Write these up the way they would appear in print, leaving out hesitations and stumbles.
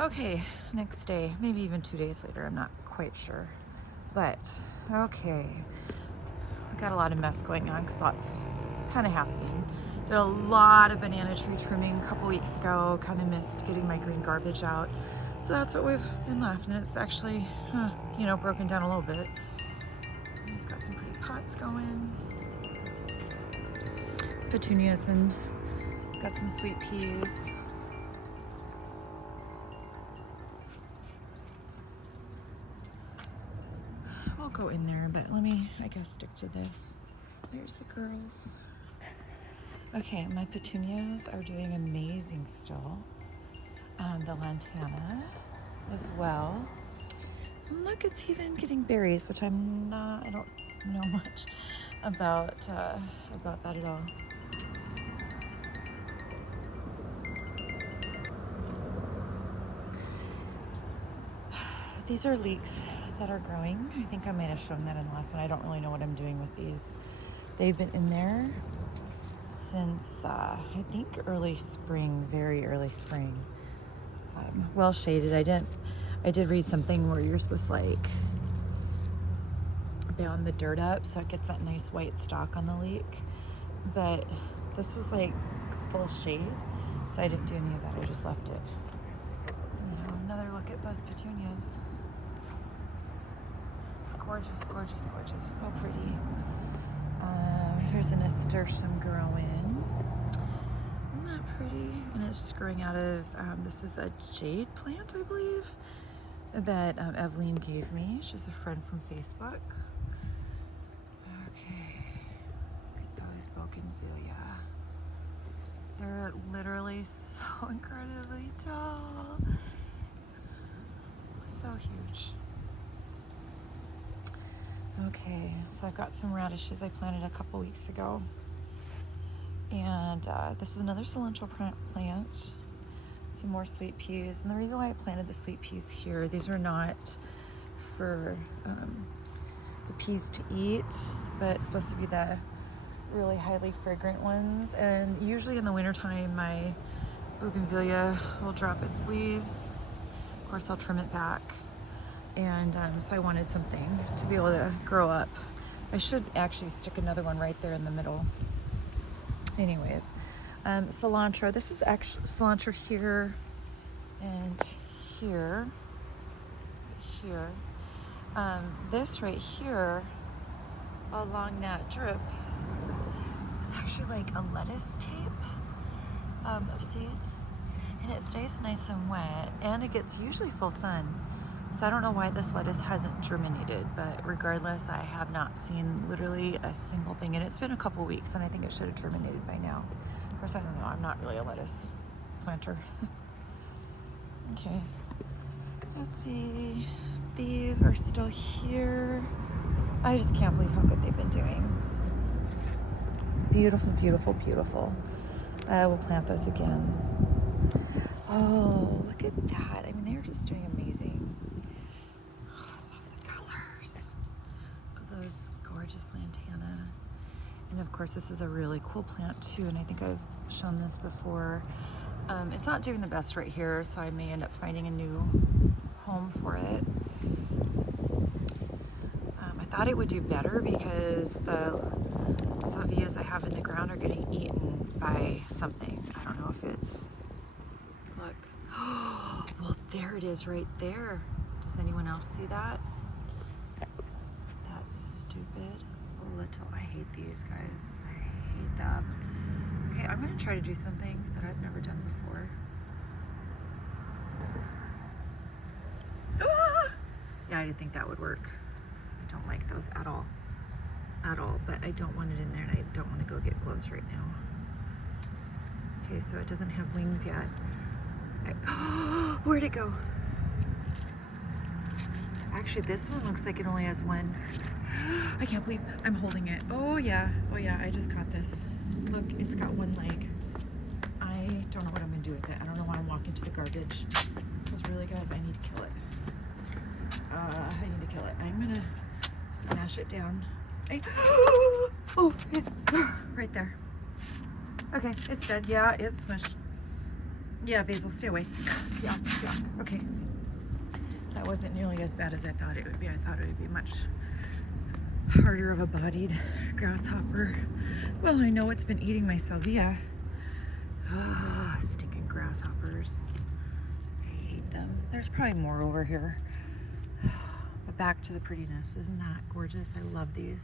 Okay, next day, maybe even 2 days later, I'm not quite sure. But, okay, we got a lot of mess going on because lots kind of happening. Did a lot of banana tree trimming a couple weeks ago, kind of missed getting my green garbage out. So that's what we've been left, and it's actually, broken down a little bit. He's got some pretty pots going. Petunias, and got some sweet peas. I'll go in there, but let me, I guess, stick to this. There's the girls. Okay, my petunias are doing amazing still. The lantana as well. And look, it's even getting berries, which I don't know much about that at all. These are leeks that are growing. I think I might have shown that in the last one. I don't really know what I'm doing with these. They've been in there since I think early spring, very early spring. Well shaded. I did read something where you're supposed to like bound the dirt up so it gets that nice white stalk on the leek. But this was like full shade, so I didn't do any of that. I just left it. Another look at those petunias. Gorgeous, gorgeous, gorgeous. So pretty. Here's a nasturtium growing. Isn't that pretty? And it's just growing out of, this is a jade plant, I believe, that Evelyn gave me. She's a friend from Facebook. Okay. Look at those bougainvillea. They're literally so incredibly tall. So huge. Okay, so I've got some radishes I planted a couple weeks ago. And this is another cilantro plant. Some more sweet peas. And the reason why I planted the sweet peas here, these are not for the peas to eat, but it's supposed to be the really highly fragrant ones. And usually in the wintertime, my bougainvillea will drop its leaves. Of course, I'll trim it back. And so I wanted something to be able to grow up. I should actually stick another one right there in the middle. Anyways, cilantro. This is actually cilantro here and here. This right here along that drip is actually like a lettuce tape of seeds. And it stays nice and wet, and it gets usually full sun. So I don't know why this lettuce hasn't germinated, but regardless, I have not seen literally a single thing. And it's been a couple weeks, and I think it should have germinated by now. Of course, I don't know. I'm not really a lettuce planter. Okay. Let's see. These are still here. I just can't believe how good they've been doing. Beautiful, beautiful, beautiful. We'll plant those again. Oh, look at that. I mean, they're just doing amazing. Oh, I love the colors. Look at those gorgeous lantana. And of course, this is a really cool plant too, and I think I've shown this before. It's not doing the best right here, so I may end up finding a new home for it. I thought it would do better because the salvias I have in the ground are getting eaten by something. I don't know if it's... Look. Well, there it is right there. Does anyone else see that? That's stupid. Little. I hate these guys. I hate them. Okay, I'm going to try to do something that I've never done before. Ah! Yeah, I didn't think that would work. I don't like those at all. At all. But I don't want it in there, and I don't want to go get gloves right now. Okay, so it doesn't have wings yet. Where'd it go? Actually, this one looks like it only has one. I can't believe I'm holding it. Oh yeah, I just caught this. Look, it's got one leg. I don't know what I'm gonna do with it. I don't know why I'm walking to the garbage. Because really, guys, I need to kill it. I need to kill it. I'm gonna smash it down. Oh, right there. Okay, it's dead. Yeah, it's smushed. Yeah, Basil, stay away. Yeah, yeah, okay. That wasn't nearly as bad as I thought it would be. I thought it would be much harder of a bodied grasshopper. Well, I know it's been eating my salvia. Ah, oh, stinking grasshoppers. I hate them. There's probably more over here. But back to the prettiness. Isn't that gorgeous? I love these.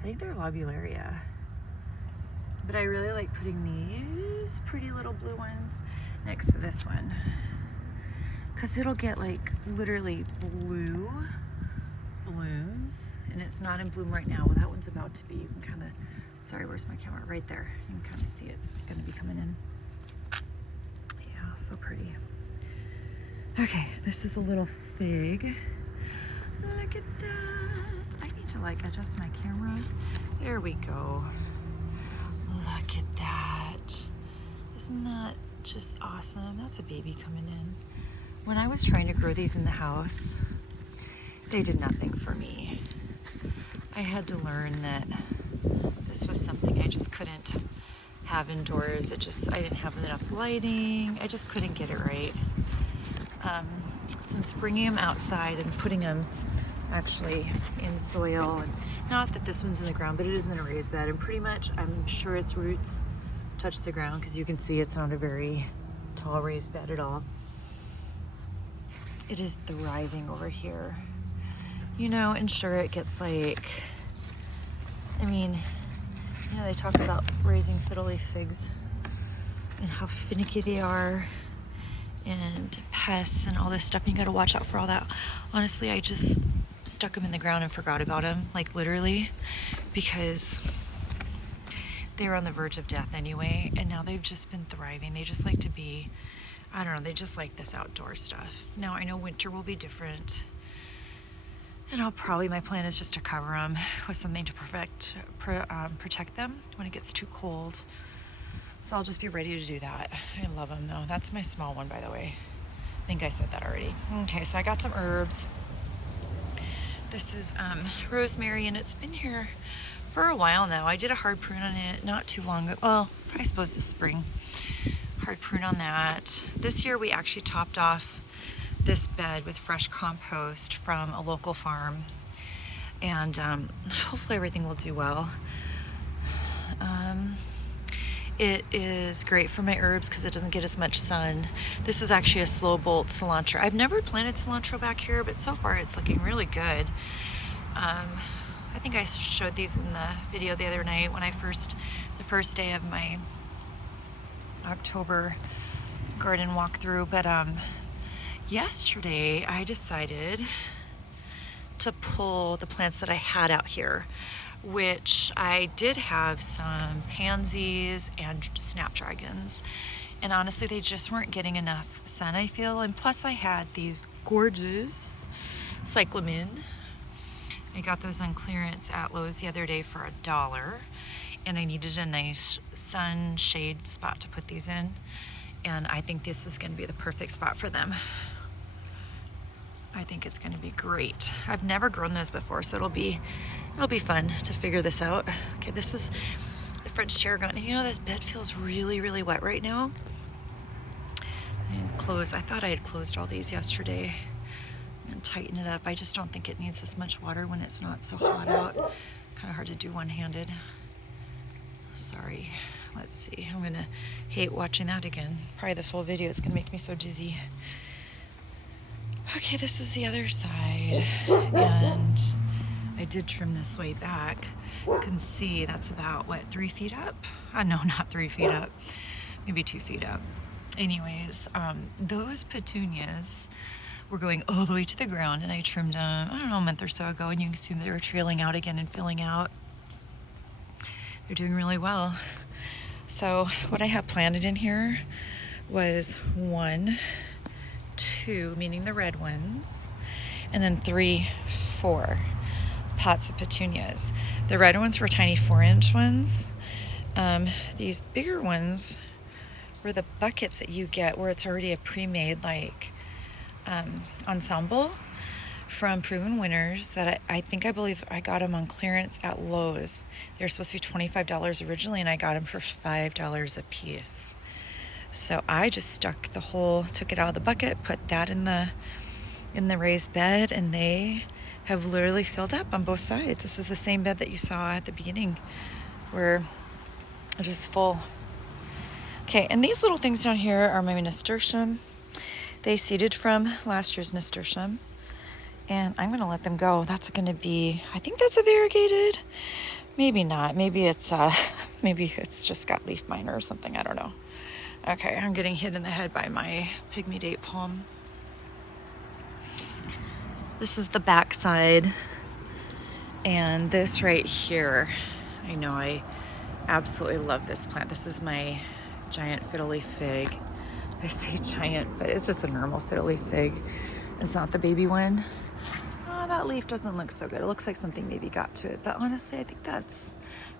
I think they're lobularia. But I really like putting these pretty little blue ones next to this one. Because it'll get like literally blue blooms. And it's not in bloom right now. Well, that one's about to be. You can kind of, sorry, where's my camera? Right there. You can kind of see it's going to be coming in. Yeah, so pretty. Okay, this is a little fig. Look at that. I need to like adjust my camera. There we go. Look at that. Isn't that just awesome? That's a baby coming in. When I was trying to grow these in the house, they did nothing for me. I had to learn that this was something I just couldn't have indoors. I didn't have enough lighting. I just couldn't get it right. Since bringing them outside and putting them actually in soil, and not that this one's in the ground, but it is in a raised bed, and pretty much I'm sure its roots touch the ground because you can see it's not a very tall raised bed at all. It is thriving over here. You know, and sure it gets like, I mean, you know, they talk about raising fiddle-leaf figs and how finicky they are and pests and all this stuff. You gotta watch out for all that. Honestly, I just stuck them in the ground and forgot about them, like literally, because they were on the verge of death anyway, and now they've just been thriving. They just like to be, I don't know, they just like this outdoor stuff. Now I know winter will be different, and my plan is just to cover them with something to protect them when it gets too cold. So I'll just be ready to do that. I love them though. That's my small one, by the way. I think I said that already. Okay, so I got some herbs. This is rosemary, and it's been here for a while now. I did a hard prune on it not too long ago. Well, I suppose this spring. Hard prune on that. This year we actually topped off this bed with fresh compost from a local farm, and hopefully everything will do well. It is great for my herbs because it doesn't get as much sun. This is actually a slow bolt cilantro. I've never planted cilantro back here, but so far it's looking really good. I think I showed these in the video the other night when the first day of my October garden walkthrough. But yesterday I decided to pull the plants that I had out here, which I did have some pansies and snapdragons, and honestly they just weren't getting enough sun, I feel. And plus I had these gorgeous cyclamen. I got those on clearance at Lowe's the other day for $1, and I needed a nice sun shade spot to put these in, and I think this is going to be the perfect spot for them. I think it's going to be great. I've never grown those before, so it'll be fun to figure this out. Okay, this is the French tarragon. You know, this bed feels really, really wet right now. And I thought I had closed all these yesterday and tighten it up. I just don't think it needs this much water when it's not so hot out. Kind of hard to do one-handed. Sorry. Let's see. I'm gonna hate watching that again. Probably this whole video is gonna make me so dizzy. Okay, this is the other side, and I did trim this way back. You can see that's about, what, 3 feet up? No, not 3 feet up, maybe 2 feet up. Anyways, those petunias were going all the way to the ground, and I trimmed them, I don't know, a month or so ago, and you can see they were trailing out again and filling out. They're doing really well. So what I have planted in here was 1, 2, meaning the red ones, and then 3, 4 pots of petunias. The red ones were tiny 4-inch ones. These bigger ones were the buckets that you get where it's already a pre-made like ensemble from Proven Winners that I believe I got them on clearance at Lowe's. They were supposed to be $25 originally, and I got them for $5 a piece. So I just took it out of the bucket, put that in the raised bed, and they have literally filled up on both sides. This is the same bed that you saw at the beginning where it's just full. Okay, and these little things down here are my nasturtium. They seeded from last year's nasturtium, and I'm gonna let them go. That's gonna be, I think that's a variegated. Maybe not. Maybe it's just got leaf miner or something. I don't know. Okay, I'm getting hit in the head by my pygmy date palm. This is the back side, and this right here, I know I absolutely love this plant. This is my giant fiddle leaf fig. I say giant, but it's just a normal fiddle leaf fig. It's not the baby one. Oh, that leaf doesn't look so good. It looks like something maybe got to it, but honestly, I think that's,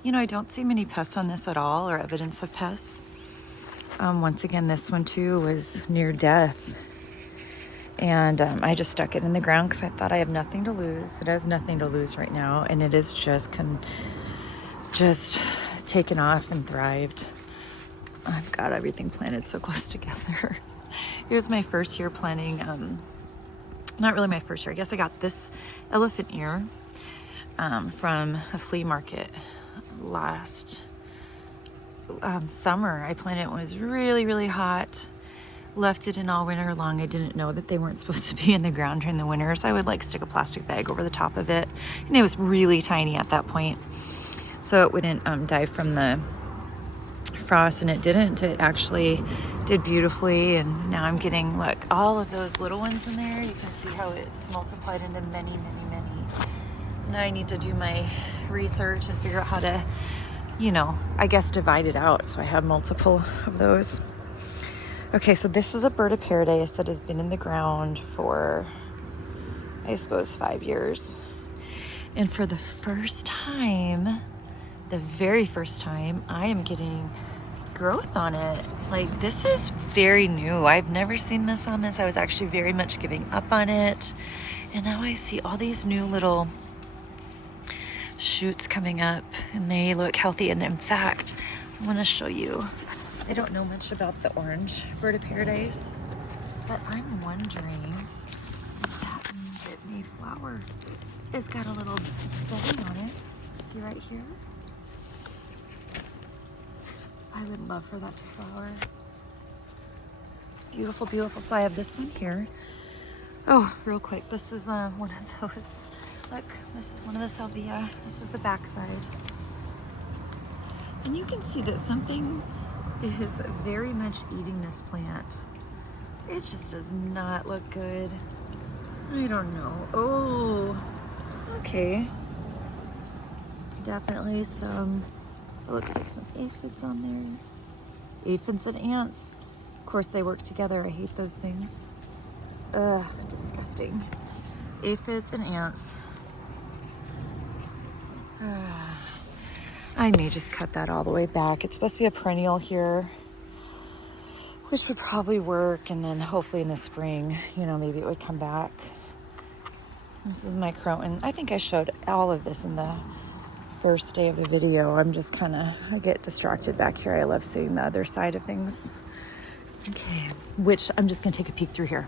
I don't see many pests on this at all, or evidence of pests. Once again, this one too was near death. And I just stuck it in the ground because I thought I have nothing to lose. It has nothing to lose right now, and it is just taken off and thrived. I've got everything planted so close together. It was my first year planting, not really my first year. I guess I got this elephant ear from a flea market last summer. I planted it when it was really, really hot. Left it in all winter long. I didn't know that they weren't supposed to be in the ground during the winter, so I would stick a plastic bag over the top of it. And it was really tiny at that point, so it wouldn't die from the frost, and it didn't. It actually did beautifully, and now I'm getting, look, all of those little ones in there. You can see how it's multiplied into many, many, many. So now I need to do my research and figure out how to, I guess divide it out so I have multiple of those. Okay, so this is a bird of paradise that has been in the ground for, I suppose, 5 years. And for the first time, the very first time, I am getting growth on it. Like, this is very new. I've never seen this on this. I was actually very much giving up on it. And now I see all these new little shoots coming up, and they look healthy. And in fact, I want to show you. I don't know much about the orange bird of paradise, but I'm wondering if that means it may flower. It's got a little bedding on it. See right here? I would love for that to flower. Beautiful, beautiful. So I have this one here. Oh, real quick. This is one of those. Look, this is one of the salvia. This is the backside. And you can see that something is very much eating this plant. It just does not look good. I don't know. Oh, okay. Definitely some, it looks like some aphids on there. Aphids and ants. Of course, they work together. I hate those things. Ugh, disgusting. Aphids and ants. I may just cut that all the way back. It's supposed to be a perennial here, which would probably work, and then hopefully in the spring, maybe it would come back. This is my croton. I think I showed all of this in the first day of the video. I get distracted back here. I love seeing the other side of things. Okay, which I'm just gonna take a peek through here.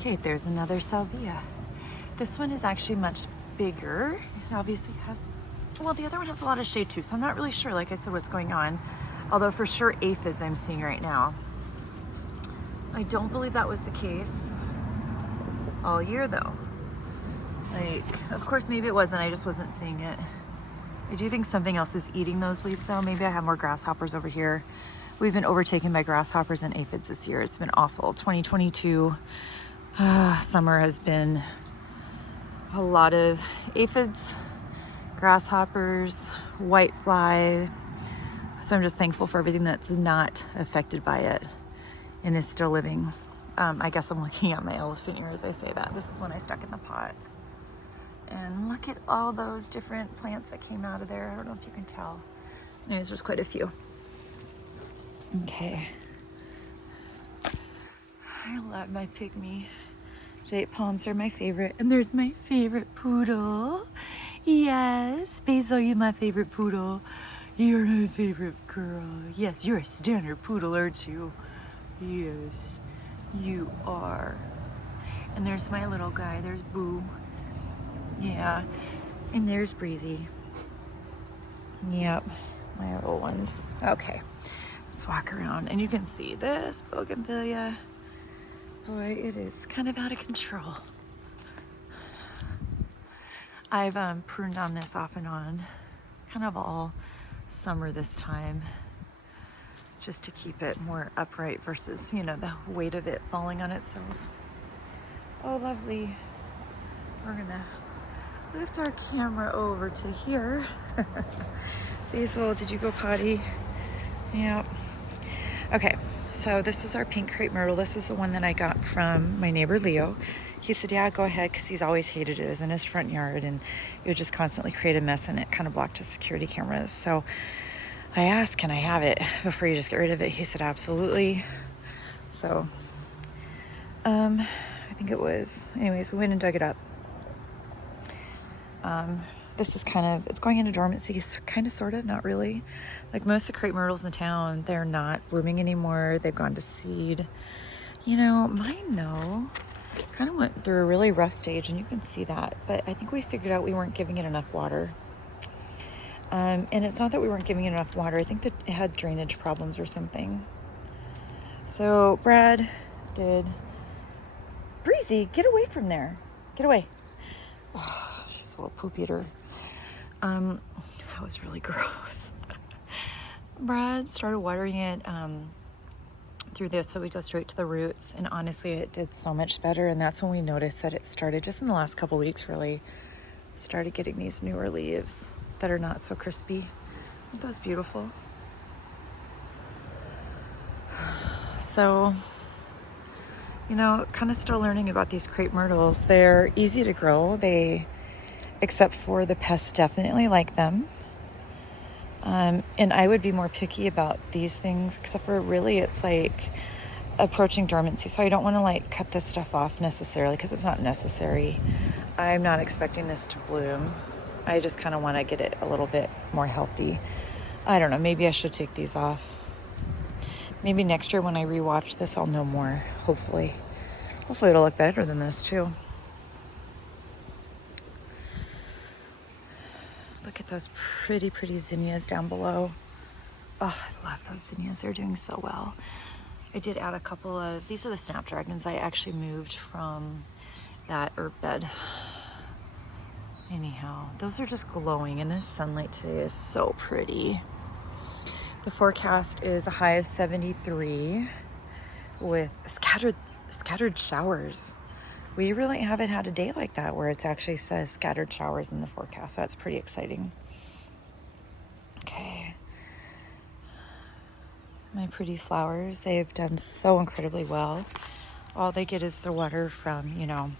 Okay, there's another salvia. This one is actually much bigger. It obviously has, well, the other one has a lot of shade too, so I'm not really sure, like I said, what's going on. Although for sure aphids I'm seeing right now. I don't believe that was the case all year though. Of course, maybe it wasn't, I just wasn't seeing it. I do think something else is eating those leaves though. Maybe I have more grasshoppers over here. We've been overtaken by grasshoppers and aphids this year. It's been awful. 2022 summer has been a lot of aphids, grasshoppers, whitefly. So I'm just thankful for everything that's not affected by it and is still living. I guess I'm looking at my elephant ear as I say that. This is one I stuck in the pot. And look at all those different plants that came out of there. I don't know if you can tell. Anyways, there's quite a few. Okay. I love my pygmy date palms. Are my favorite. And there's my favorite poodle. Yes, Basil, you're my favorite poodle. You're my favorite girl. Yes, you're a standard poodle, aren't you? Yes, you are. And there's my little guy. There's Boo. Yeah. And there's Breezy. Yep. My little ones. Okay. Let's walk around. And you can see this bougainvillea. Boy, it is kind of out of control. I've pruned on this off and on kind of all summer this time, just to keep it more upright versus, you know, the weight of it falling on itself. Oh, lovely. We're gonna lift our camera over to here. Basil, did you go potty? Yep. Okay, so this is our pink crepe myrtle. This is the one that I got from my neighbor Leo. He said, yeah, go ahead, because he's always hated it. It was in his front yard, and it would just constantly create a mess, and it kind of blocked his security cameras. So I asked, can I have it before you just get rid of it? He said, absolutely. So, I think it was, anyways, we went and dug it up. This is kind of, it's going into dormancy, kind of, sort of, not really. Like most of the crepe myrtles in town, they're not blooming anymore. They've gone to seed. You know, mine though, kind of went through a really rough stage, and you can see that. But I think we figured out we weren't giving it enough water. And it's not that we weren't giving it enough water. I think that it had drainage problems or something. So Brad did, Breezy, get away from there. Get away. Oh, she's a little poop eater. That was really gross. Brad started watering it through this, so we go straight to the roots, and honestly it did so much better. And that's when we noticed that it started, just in the last couple weeks really, started getting these newer leaves that are not so crispy. Aren't those beautiful? So, you know, kind of still learning about these crepe myrtles. They're easy to grow. Except for the pests definitely like them. And I would be more picky about these things, except for really it's like approaching dormancy. So I don't want to like cut this stuff off necessarily, because it's not necessary. I'm not expecting this to bloom. I just kind of want to get it a little bit more healthy. I don't know, maybe I should take these off. Maybe next year when I rewatch this, I'll know more, hopefully. Hopefully it'll look better than this too. Look at those pretty, pretty zinnias down below. Oh, I love those zinnias. They're doing so well. I did add a couple of, these are the snapdragons. I actually moved from that herb bed. Anyhow, those are just glowing, and this sunlight today is so pretty. The forecast is a high of 73 with scattered showers. We really haven't had a day like that where it actually says scattered showers in the forecast. That's pretty exciting. Okay. My pretty flowers, they've done so incredibly well. All they get is the water from, you know,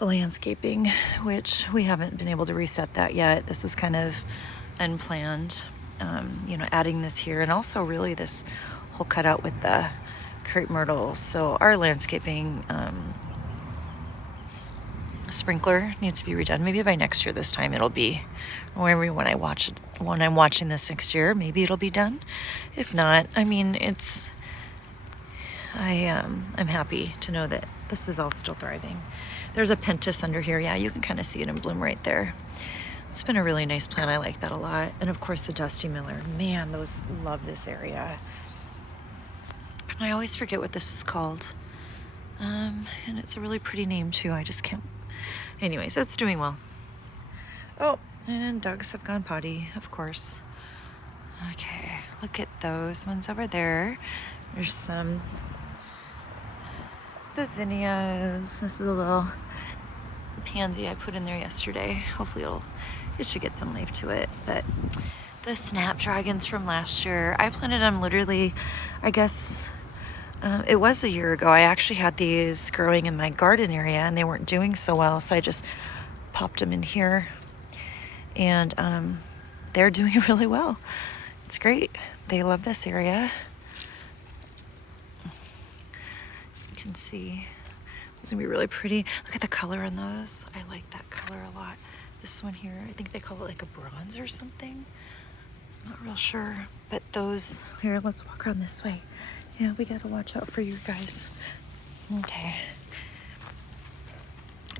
the landscaping, which we haven't been able to reset that yet. This was kind of unplanned, you know, adding this here, and also really this whole cutout with the crepe myrtles. So our landscaping, sprinkler needs to be redone. Maybe by next year this time it'll be, or maybe when I'm watching this next year, maybe it'll be done. If not, I mean, I'm happy to know that this is all still thriving. There's a pentas under here. Yeah, you can kind of see it in bloom right there. It's been a really nice plant. I like that a lot. And of course the Dusty Miller. Man, those love this area. And I always forget what this is called. And it's a really pretty name too. I just can't. Anyways, it's doing well. Oh, and dogs have gone potty, of course. Okay, look at those ones over there. There's some, the zinnias. This is a little pansy I put in there yesterday. Hopefully it should get some life to it. But the snapdragons from last year, I planted them literally, I guess, it was a year ago. I actually had these growing in my garden area, and they weren't doing so well, so I just popped them in here, and they're doing really well. It's great. They love this area. You can see it's gonna be really pretty. Look at the color on those. I like that color a lot. This one here, I think they call it like a bronze or something. I'm not real sure, but those here. Let's walk around this way. Yeah, we gotta watch out for you guys. Okay.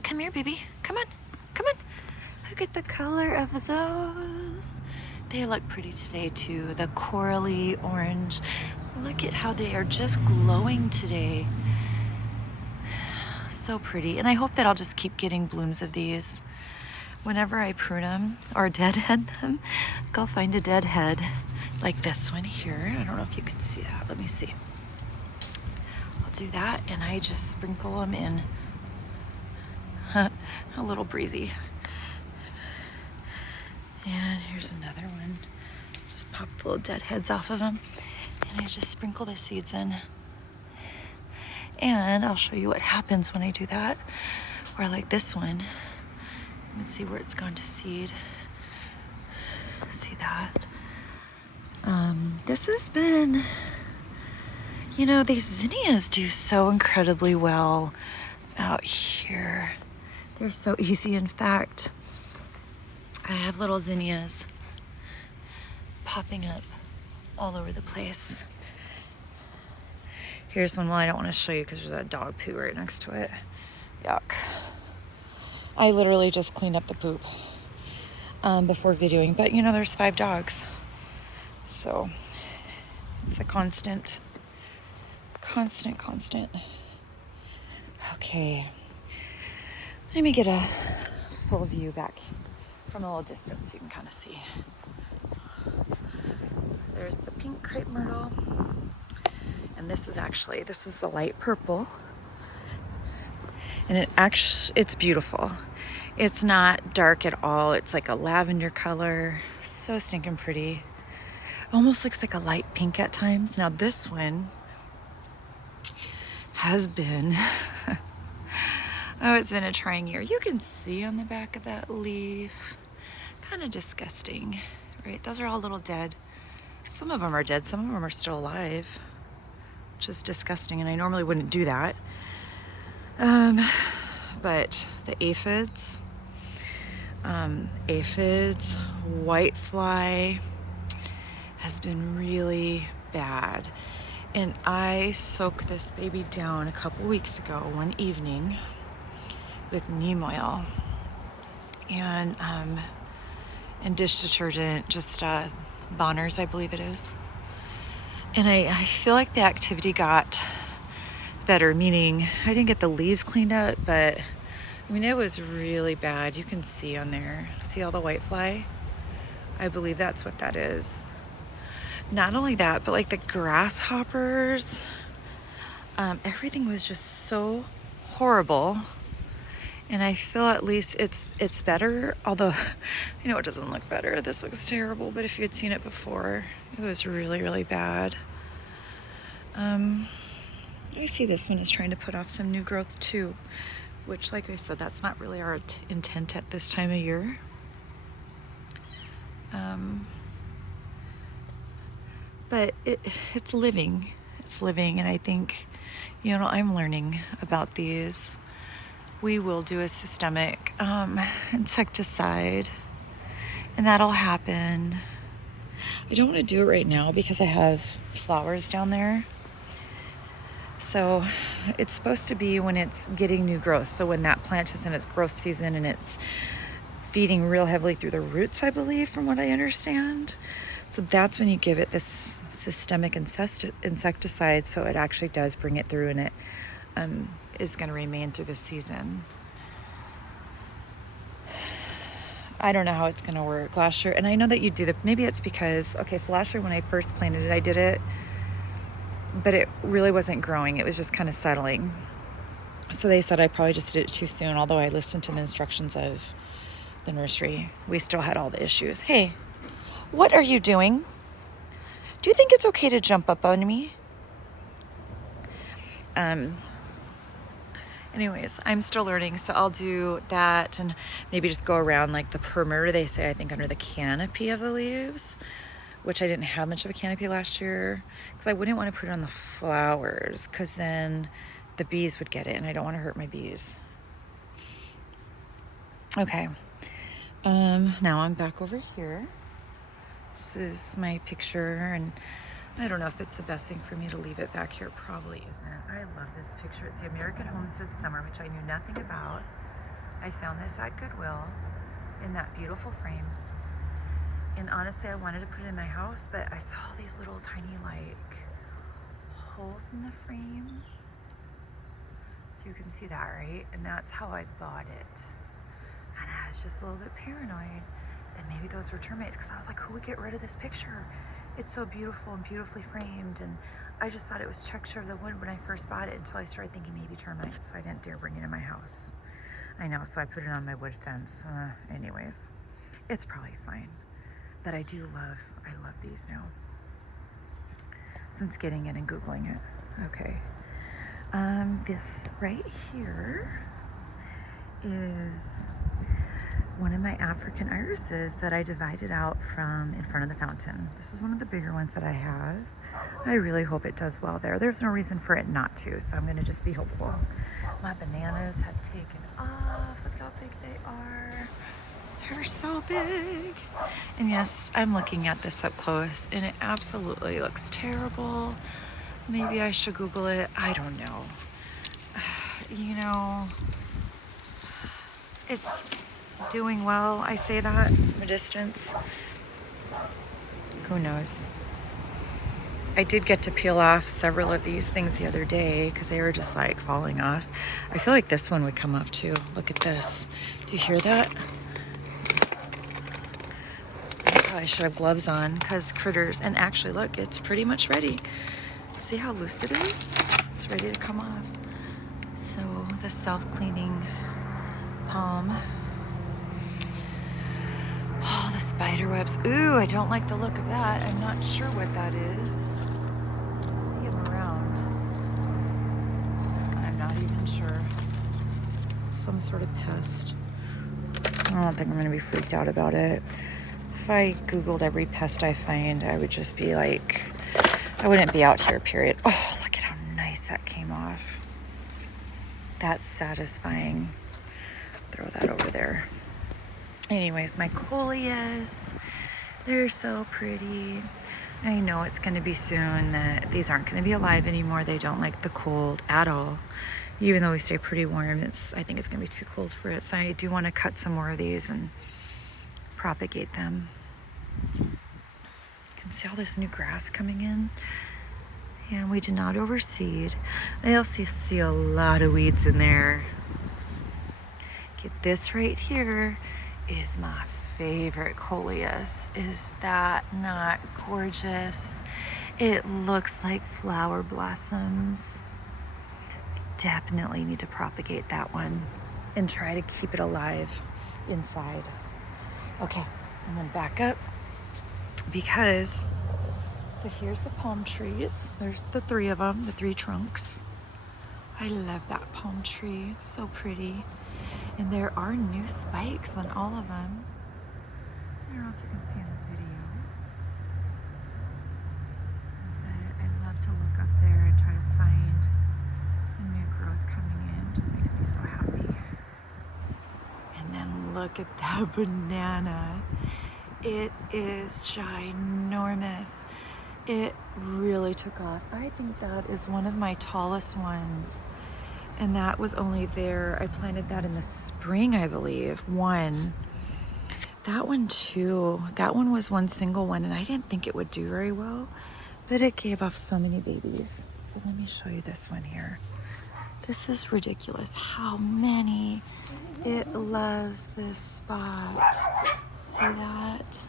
Come here, baby. Come on. Come on. Look at the color of those. They look pretty today too. The corally orange. Look at how they are just glowing today. So pretty. And I hope that I'll just keep getting blooms of these. Whenever I prune them or deadhead them, go find a dead head like this one here. I don't know if you can see that. Let me see. I'll do that and I just sprinkle them in. A little breezy. And here's another one. Just pop little dead heads off of them. And I just sprinkle the seeds in. And I'll show you what happens when I do that. Or like this one. Let's see where it's gone to seed. See that? This has been, you know, these zinnias do so incredibly well out here. They're so easy. In fact, I have little zinnias popping up all over the place. Here's one. Well, I don't want to show you because there's a dog poo right next to it. Yuck. I literally just cleaned up the poop before videoing, but you know, there's 5 dogs. So it's a constant. Okay. Let me get a full view back from a little distance so you can kind of see. There's the pink crepe myrtle. And this is the light purple. And it's beautiful. It's not dark at all. It's like a lavender color. So stinking pretty. Almost looks like a light pink at times. Now this one has been, it's been a trying year. You can see on the back of that leaf, kind of disgusting, right? Those are all little dead. Some of them are dead, some of them are still alive, which is disgusting, and I normally wouldn't do that. But the aphids, whitefly has been really bad. And I soaked this baby down a couple weeks ago, one evening, with neem oil and dish detergent, just Bonner's, I believe it is. And I feel like the activity got better, meaning I didn't get the leaves cleaned up, but I mean, it was really bad. You can see on there, see all the whitefly? I believe that's what that is. Not only that, but like the grasshoppers, everything was just so horrible. And I feel at least it's better, although I know it doesn't look better. This looks terrible, but if you had seen it before, it was really, really bad. I see this one is trying to put off some new growth too, which, like I said, that's not really our intent at this time of year. But it's living. It's living, and I think, you know, I'm learning about these. We will do a systemic insecticide, and that'll happen. I don't want to do it right now because I have flowers down there. So it's supposed to be when it's getting new growth. So when that plant is in its growth season and it's feeding real heavily through the roots, I believe, from what I understand. So that's when you give it this systemic insecticide, so it actually does bring it through, and it is going to remain through the season. I don't know how it's going to work. Last year, and I know that you do maybe it's because, okay, so last year when I first planted it, I did it, but it really wasn't growing. It was just kind of settling. So they said I probably just did it too soon, although I listened to the instructions of the nursery. We still had all the issues. Hey, what are you doing? Do you think it's okay to jump up on me? Anyways, I'm still learning, so I'll do that and maybe just go around like the perimeter, they say, I think, under the canopy of the leaves, which I didn't have much of a canopy last year because I wouldn't want to put it on the flowers because then the bees would get it, and I don't want to hurt my bees. Okay, now I'm back over here. This is my picture, and I don't know if it's the best thing for me to leave it back here. Probably isn't. I love this picture. It's the American Homestead Summer, which I knew nothing about. I found this at Goodwill in that beautiful frame. And honestly, I wanted to put it in my house, but I saw these little tiny like holes in the frame. So you can see that, right? And that's how I bought it. And I was just a little bit paranoid that maybe those were termites, because I was like, who would get rid of this picture? It's so beautiful and beautifully framed, and I just thought it was texture of the wood when I first bought it until I started thinking maybe termites, so I didn't dare bring it in my house. I know, so I put it on my wood fence. Anyways, it's probably fine. But I love these now. Since getting it and Googling it. Okay. This right here is one of my African irises that I divided out from in front of the fountain. This is one of the bigger ones that I have. I really hope it does well there. There's no reason for it not to, so I'm gonna just be hopeful. My bananas have taken off. Look at how big they are. They're so big. And yes, I'm looking at this up close and it absolutely looks terrible. Maybe I should Google it. I don't know. You know, it's doing well. I say that from a distance. Who knows? I did get to peel off several of these things the other day because they were just like falling off. I feel like this one would come off too. Look at this. Do you hear that? I probably should have gloves on because critters. And actually, look, it's pretty much ready. See how loose it is? It's ready to come off. So the self-cleaning palm. Oh, the spider webs. Ooh, I don't like the look of that. I'm not sure what that is. See them around. I'm not even sure. Some sort of pest. I don't think I'm gonna be freaked out about it. If I Googled every pest I find, I would just be like, I wouldn't be out here, period. Oh, look at how nice that came off. That's satisfying. Throw that over there. Anyways, my coleus, they're so pretty. I know it's gonna be soon that these aren't gonna be alive anymore. They don't like the cold at all. Even though we stay pretty warm, I think it's gonna be too cold for it. So I do wanna cut some more of these and propagate them. You can see all this new grass coming in. And we did not overseed. I also see a lot of weeds in there. Get this right here is my favorite coleus. Is that not gorgeous? It looks like flower blossoms. Definitely need to propagate that one and try to keep it alive inside. Okay, I'm gonna back up because, so here's the palm trees. There's the three of them, the three trunks. I love that palm tree, it's so pretty. And there are new spikes on all of them. I don't know if you can see in the video. But I love to look up there and try to find the new growth coming in. It just makes me so happy. And then look at that banana. It is ginormous. It really took off. I think that is one of my tallest ones. And that was only there. I planted that in the spring, I believe. One. That one too. That one was one single one, and I didn't think it would do very well, but it gave off so many babies. So let me show you this one here. This is ridiculous. How many? It loves this spot. See that?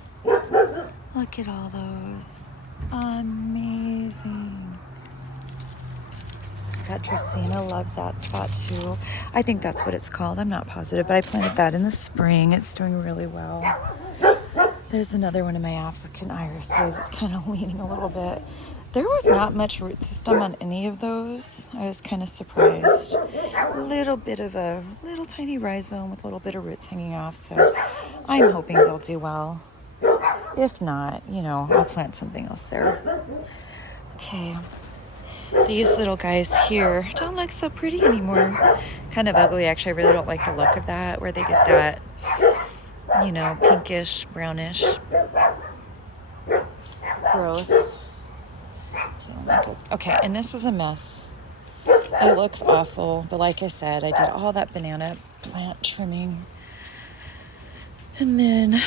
Look at all those. Amazing. That Dracaena loves that spot too. I think that's what it's called. I'm not positive, but I planted that in the spring. It's doing really well. There's another one of my African irises. It's kind of leaning a little bit. There was not much root system on any of those. I was kind of surprised. A little bit of a little tiny rhizome with a little bit of roots hanging off. So I'm hoping they'll do well. If not, you know, I'll plant something else there. Okay. These little guys here don't look so pretty anymore. Kind of ugly, actually. I really don't like the look of that, where they get that, you know, pinkish, brownish growth. my God. Okay, and this is a mess. It looks awful, but like I said, I did all that banana plant trimming. And then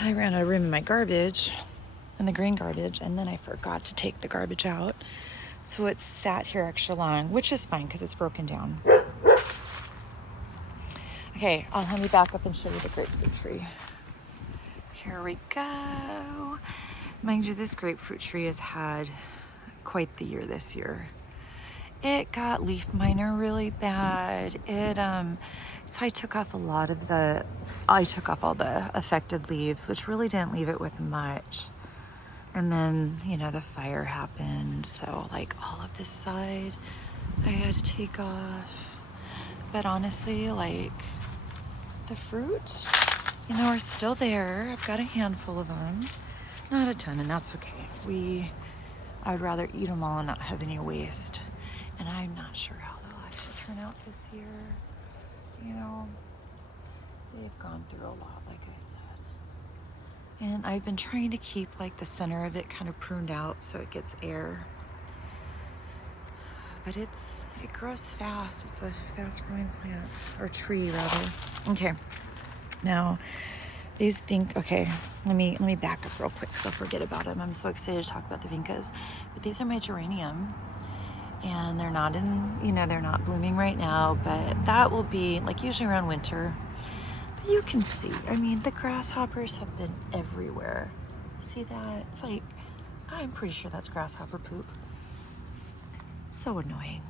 I ran out of room in my garbage, and the green garbage, and then I forgot to take the garbage out. So it's sat here extra long, which is fine because it's broken down. Okay, let me back up and show you the grapefruit tree. Here we go. Mind you, this grapefruit tree has had quite the year this year. It got leaf miner really bad. So I took off all the affected leaves, which really didn't leave it with much. And then, the fire happened. So like all of this side, I had to take off. But honestly, like the fruit, are still there. I've got a handful of them, not a ton, and that's okay. I would rather eat them all and not have any waste. And I'm not sure how they'll actually turn out this year. They've gone through a lot, like I said. And I've been trying to keep like the center of it kind of pruned out so it gets air. But it grows fast. It's a fast growing plant, or tree rather. Okay, now these okay, let me back up real quick because I'll forget about them. I'm so excited to talk about the vincas. But these are my geranium, and they're not they're not blooming right now, but that will be like usually around winter. But you can see, the grasshoppers have been everywhere. See that? It's like, I'm pretty sure that's grasshopper poop. So annoying.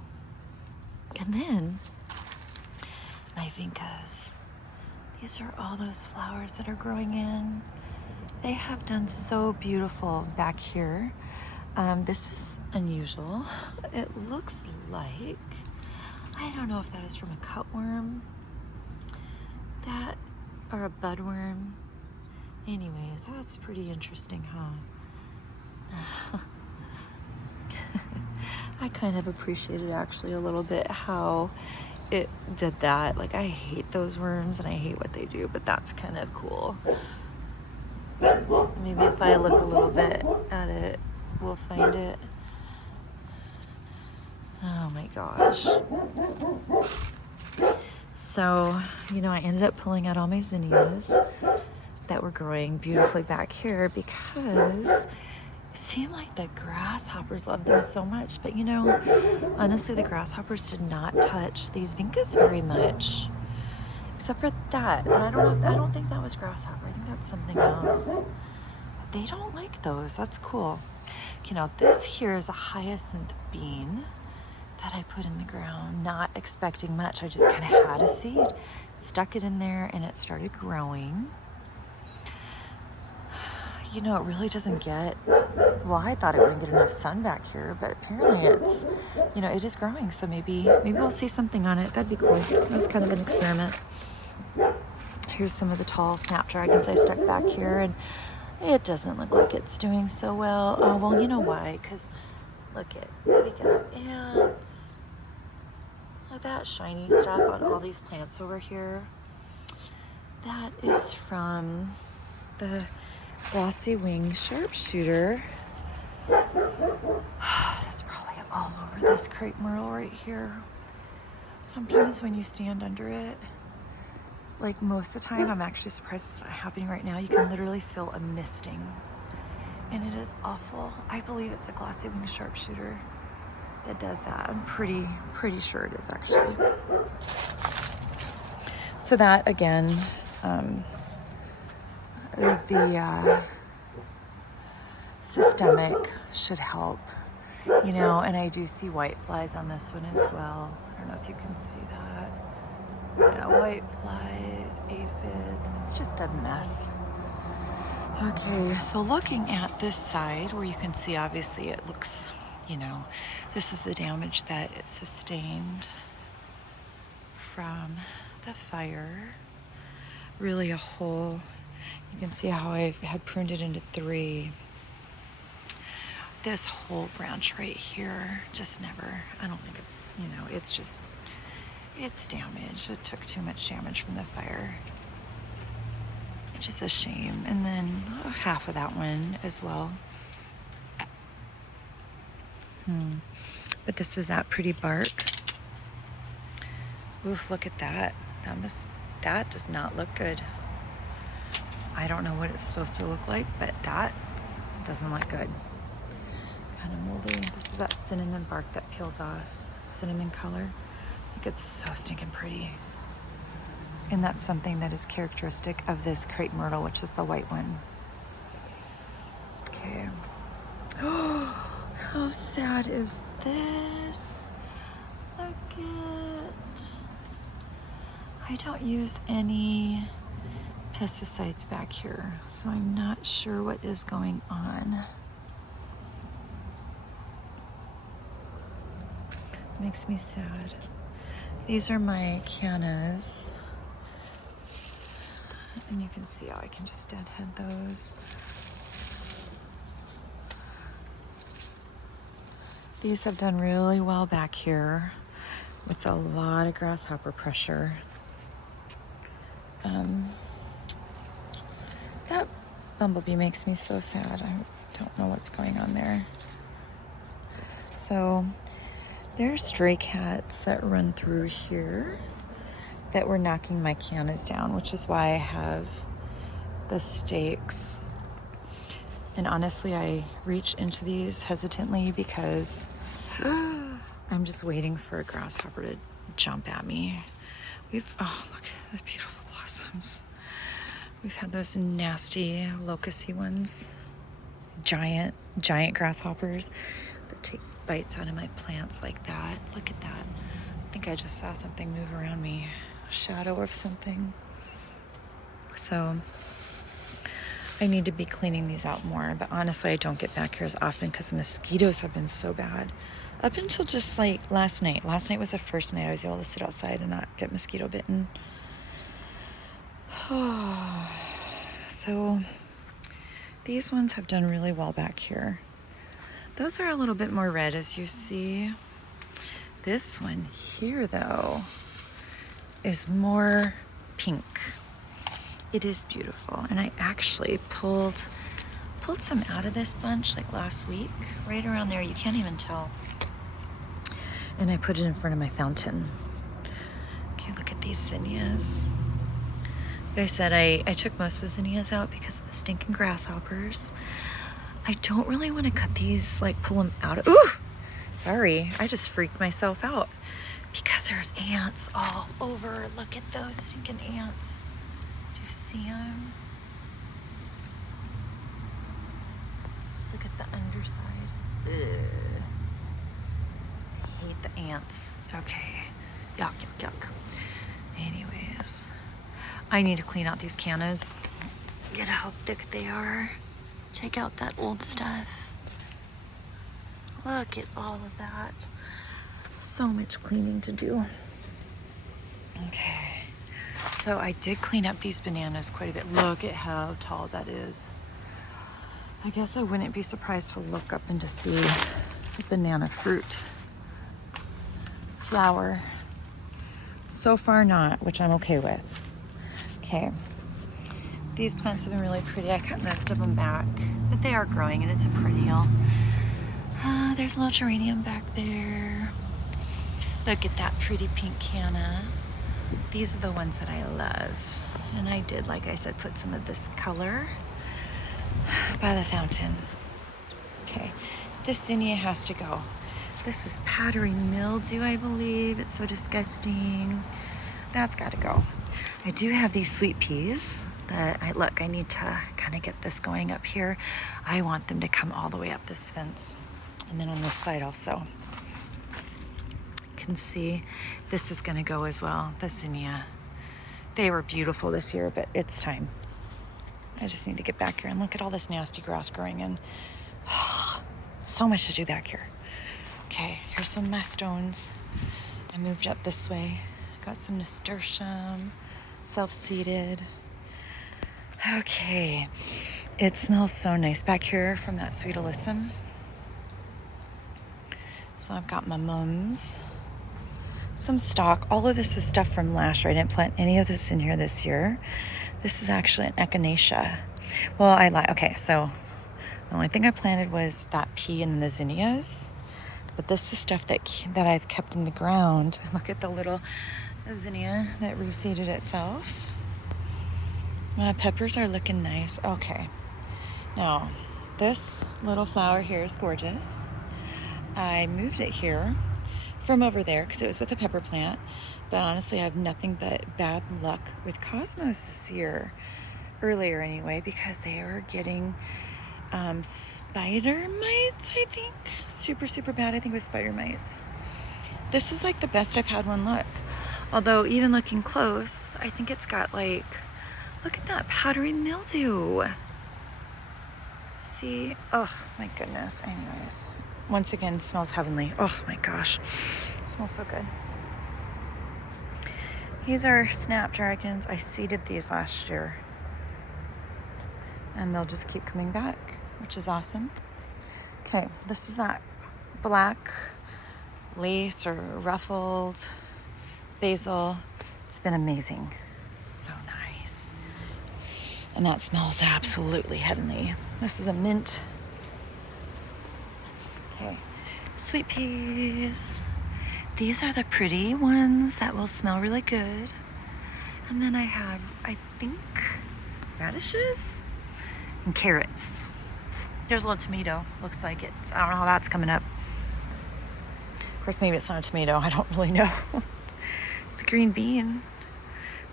And then my vincas. These are all those flowers that are growing in. They have done so beautiful back here. This is unusual. It looks like, I don't know if that is from a cutworm, or a budworm. Anyways, that's pretty interesting, huh? I kind of appreciated actually a little bit how it did that. Like, I hate those worms and I hate what they do, but that's kind of cool. Maybe if I look a little bit at it, we'll find it. Oh my gosh. So, I ended up pulling out all my zinnias that were growing beautifully back here because it seemed like the grasshoppers loved them so much. But honestly, the grasshoppers did not touch these vincas very much, except for that. And I don't think that was grasshopper. I think that's something else. But they don't like those. That's cool. This here is a hyacinth bean that I put in the ground, not expecting much. I just kind of had a seed, stuck it in there, and it started growing. It really doesn't get, well, I thought it wouldn't get enough sun back here, but apparently it's, it is growing. So maybe we'll see something on it. That'd be cool. That's kind of an experiment. Here's some of the tall snapdragons I stuck back here, and it doesn't look like it's doing so well. Oh, well, you know why? Because look we got ants. Look at that shiny stuff on all these plants over here. That is from the glossy wing sharpshooter. That's probably all over this crepe myrtle right here. Sometimes when you stand under it, like most of the time, I'm actually surprised it's not happening right now. You can literally feel a misting, and it is awful. I believe it's a glossy wing sharpshooter that does that. I'm pretty sure it is actually. So that again, the systemic should help, and I do see white flies on this one as well. I don't know if you can see that. White flies, aphids, it's just a mess. Okay, so looking at this side where you can see, obviously it looks, this is the damage that it sustained from the fire. Really a whole, you can see how I had pruned it into 3. This whole branch right here just never, I don't think it's, it's damaged. It took too much damage from the fire. Which is a shame. And then half of that one as well. But this is that pretty bark. Oof, look at that. That does not look good. I don't know what it's supposed to look like, but that doesn't look good. Kind of moldy. This is that cinnamon bark that peels off. Cinnamon color. Like, it's so stinking pretty. And that's something that is characteristic of this crepe myrtle, which is the white one. Okay. Oh, how sad is this? Look it. I don't use any pesticides back here, so I'm not sure what is going on. Makes me sad. These are my cannas. And you can see how I can just deadhead those. These have done really well back here with a lot of grasshopper pressure. That bumblebee makes me so sad. I don't know what's going on there. So there are stray cats that run through here that were knocking my cannas down, which is why I have the stakes. And honestly, I reach into these hesitantly because I'm just waiting for a grasshopper to jump at me. Oh, look at the beautiful blossoms. We've had those nasty locusty ones, giant grasshoppers that take bites out of my plants like that. Look at that. I think I just saw something move around me, a shadow of something. So I need to be cleaning these out more, but honestly, I don't get back here as often because the mosquitoes have been so bad. Up until just like last night. Last night was the first night I was able to sit outside and not get mosquito bitten. So these ones have done really well back here. Those are a little bit more red, as you see. This one here, though, is more pink. It is beautiful, and I actually pulled some out of this bunch like last week, right around there. You can't even tell. And I put it in front of my fountain. Okay, look at these zinnias. Like I said, I took most of the zinnias out because of the stinking grasshoppers. I don't really want to cut these, like pull them out of, ooh! Sorry, I just freaked myself out because there's ants all over. Look at those stinking ants. Do you see them? Let's look at the underside. Ugh. I hate the ants. Okay. Yuck, yuck, yuck. Anyways, I need to clean out these cannas. Get how thick they are. Check out that old stuff. Look at all of that. So much cleaning to do. Okay. So I did clean up these bananas quite a bit. Look at how tall that is. I guess I wouldn't be surprised to look up and to see a banana fruit flower. So far not, which I'm okay with. Okay. These plants have been really pretty. I cut most of them back, but they are growing and it's a perennial. There's a little geranium back there. Look at that pretty pink canna. These are the ones that I love. And I did, like I said, put some of this color by the fountain. Okay, this zinnia has to go. This is powdery mildew, I believe. It's so disgusting. That's got to go. I do have these sweet peas that I need to kind of get this going up here. I want them to come all the way up this fence. And then on this side also. You can see this is going to go as well, the zinnia. They were beautiful this year, but it's time. I just need to get back here and look at all this nasty grass growing in. So much to do back here. Okay, here's some of my stones. I moved up this way. Got some nasturtium, self-seeded. Okay, it smells so nice back here from that sweet alyssum. So I've got my mums, some stock. All of this is stuff from last year. I didn't plant any of this in here this year. This is actually an echinacea. Well, okay, so the only thing I planted was that pea and the zinnias. But this is stuff that I've kept in the ground. Look at the little zinnia that reseeded itself. My peppers are looking nice. Okay. Now, this little flower here is gorgeous. I moved it here from over there because it was with a pepper plant. But honestly, I have nothing but bad luck with cosmos this year. Earlier anyway, because they are getting spider mites, I think. Super, super bad. I think it was spider mites. This is like the best I've had one look. Although even looking close, I think it's got like, look at that powdery mildew. See? Oh my goodness. Anyways, once again, smells heavenly. Oh my gosh. It smells so good. These are snapdragons. I seeded these last year. And they'll just keep coming back, which is awesome. Okay, this is that black lace or ruffled basil. It's been amazing. So nice. And that smells absolutely heavenly. This is a mint. Okay, sweet peas. These are the pretty ones that will smell really good. And then I have, I think, radishes and carrots. There's a little tomato, looks like it. I don't know how that's coming up. Of course, maybe it's not a tomato, I don't really know. It's a green bean.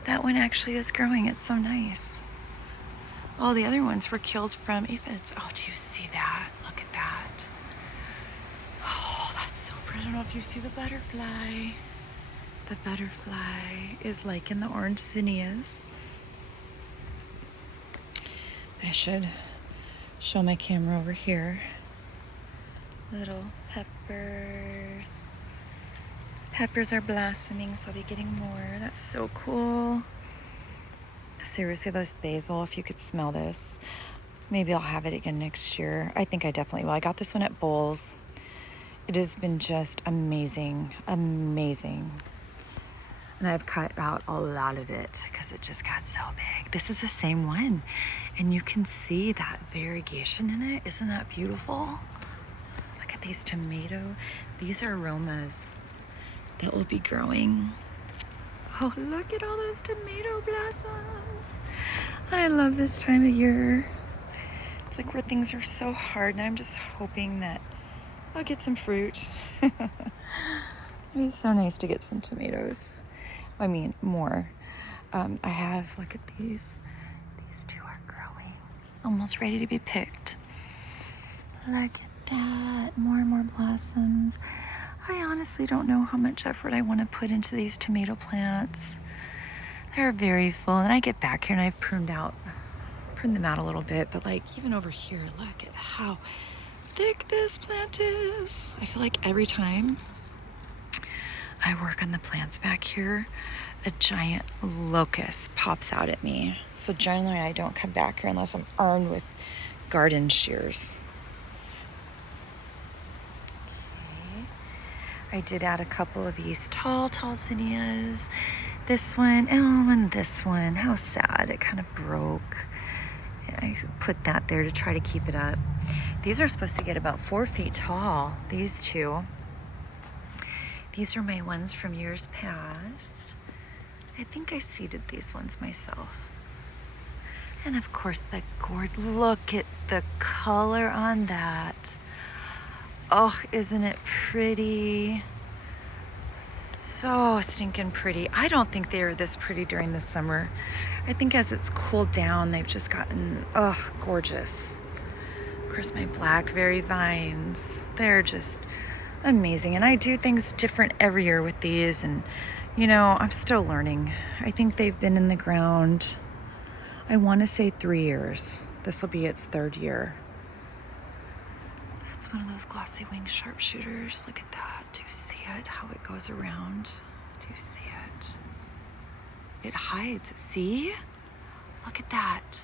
That one actually is growing, it's so nice. All the other ones were killed from aphids. Oh, do you see that? Look at that. Oh, that's so pretty. I don't know if you see the butterfly. The butterfly is like in the orange zinnias. I should show my camera over here. Little peppers. Peppers are blossoming, so I'll be getting more. That's so cool. Seriously, this basil, if you could smell this. Maybe I'll have it again next year. I think I definitely will. I got this one at Bowles. It has been just amazing, amazing. And I've cut out a lot of it because it just got so big. This is the same one. And you can see that variegation in it. Isn't that beautiful? Look at these tomato. These are aromas that will be growing. Oh, look at all those tomato blossoms. I love this time of year. It's like where things are so hard, and I'm just hoping that I'll get some fruit. It's so nice to get some tomatoes. I mean, more. I have, look at these. These two are growing, almost ready to be picked. Look at that, more and more blossoms. I honestly don't know how much effort I want to put into these tomato plants. They're very full, and I get back here and I've pruned them out a little bit, but like even over here, look at how thick this plant is. I feel like every time I work on the plants back here, a giant locust pops out at me. So generally I don't come back here unless I'm armed with garden shears. Okay. I did add a couple of these tall zinnias. This one, oh, and this one. How sad, it kind of broke. I put that there to try to keep it up. These are supposed to get about 4 feet tall, these two. These are my ones from years past. I think I seeded these ones myself. And of course the gourd, look at the color on that. Oh, isn't it pretty? So stinking pretty. I don't think they were this pretty during the summer. I think as it's cooled down, they've just gotten, oh, gorgeous. Of course, my blackberry vines, they're just amazing. And I do things different every year with these, and you know, I'm still learning. I think they've been in the ground, I want to say 3 years. This will be its 3rd year. That's one of those glossy wing sharpshooters. Look at that. Do you see it? How it goes around? Do you see it? It hides. See? Look at that.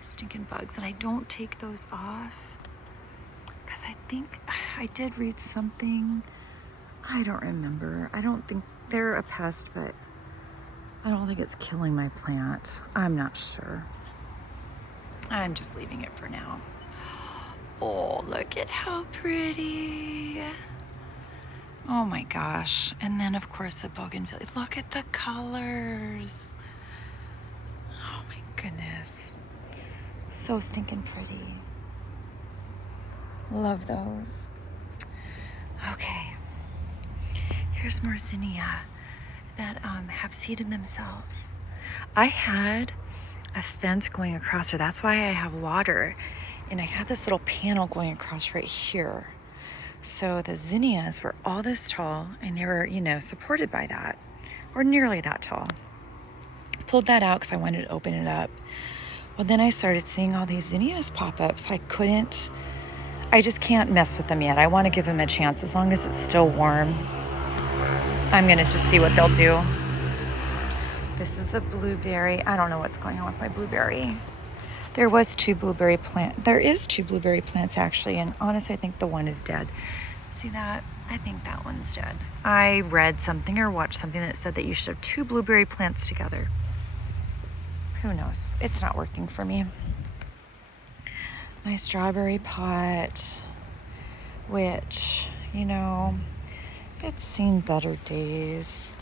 Stinking bugs. And I don't take those off because I think I did read something. I don't remember. I don't think they're a pest, but I don't think it's killing my plant. I'm not sure. I'm just leaving it for now. Oh, look at how pretty. Oh my gosh. And then of course the bougainvillea. Look at the colors. Oh my goodness. So stinking pretty. Love those. Okay. Here's more zinnia that have seeded themselves. I had a fence going across here. That's why I have water. And I had this little panel going across right here. So the zinnias were all this tall and they were, supported by that, or nearly that tall. Pulled that out because I wanted to open it up. Well, then I started seeing all these zinnias pop up, so I just can't mess with them yet. I want to give them a chance as long as it's still warm. I'm going to just see what they'll do. This is the blueberry. I don't know what's going on with my blueberry. There is two blueberry plants actually, and honestly, I think the one is dead. See that? I think that one's dead. I read something or watched something that said that you should have 2 blueberry plants together. Who knows? It's not working for me. My strawberry pot, which, it's seen better days.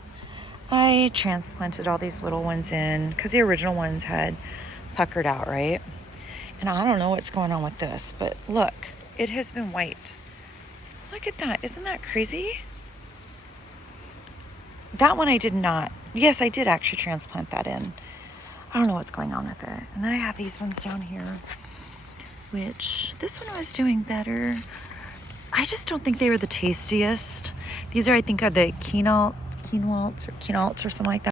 I transplanted all these little ones in because the original ones had puckered out, right? And I don't know what's going on with this, but look, it has been white. Look at that. Isn't that crazy? That one I did not. Yes, I did actually transplant that in. I don't know what's going on with it. And then I have these ones down here, which this one was doing better. I just don't think they were the tastiest. These are, I think, are the quinoa or something like that.